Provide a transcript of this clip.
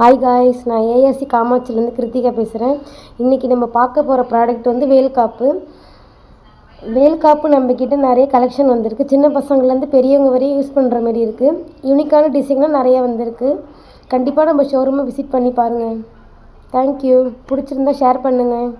Hi guys, நான் ARC காமாட்சிலேருந்து Kiruthika பேசுகிறேன். இன்றைக்கி நம்ம பார்க்க போகிற ப்ராடக்ட் வந்து வேல்காப்பு. வேல்காப்பு நம்மக்கிட்ட நிறைய கலெக்ஷன் வந்திருக்கு. சின்ன பசங்கள்லேருந்து பெரியவங்க வரையும் யூஸ் பண்ணுற மாதிரி இருக்குது. யூனிக்கான டிசைன்லாம் நிறைய வந்திருக்கு. கண்டிப்பாக நம்ம ஷோரூமை விசிட் பண்ணி பாருங்கள். தேங்க்யூ. பிடிச்சிருந்தா ஷேர் பண்ணுங்கள்.